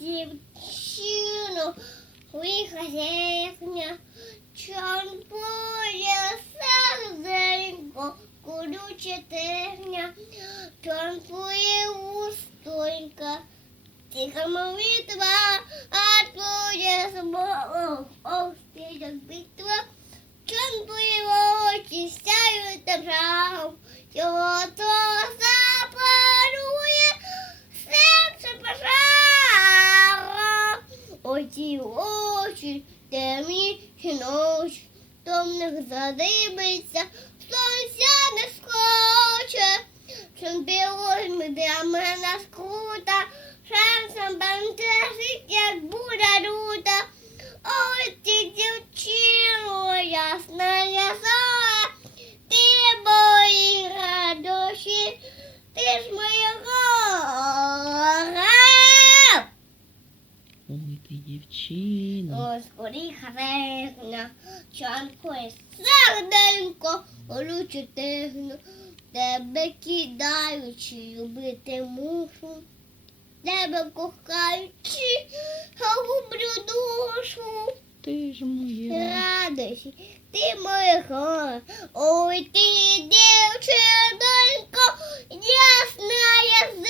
дівчину, вихазяйня, чампує серденько, колюче терня, чампує устонька, тихо молитва, а твоє слово, ох, як битва, чампує очі, сяють держав, його то Оті очі, темніші ночі, то в них задибиться, сонця не схоче. Чим білими для мене скрута, шансом бентежить, ти дівчина. Ось горі хресна, чанкує серденько, олюче тигну, тебе кидаючи, любити мушу, тебе кохаючи, гублю душу, Ти ж моя. радості, ти моя ой ти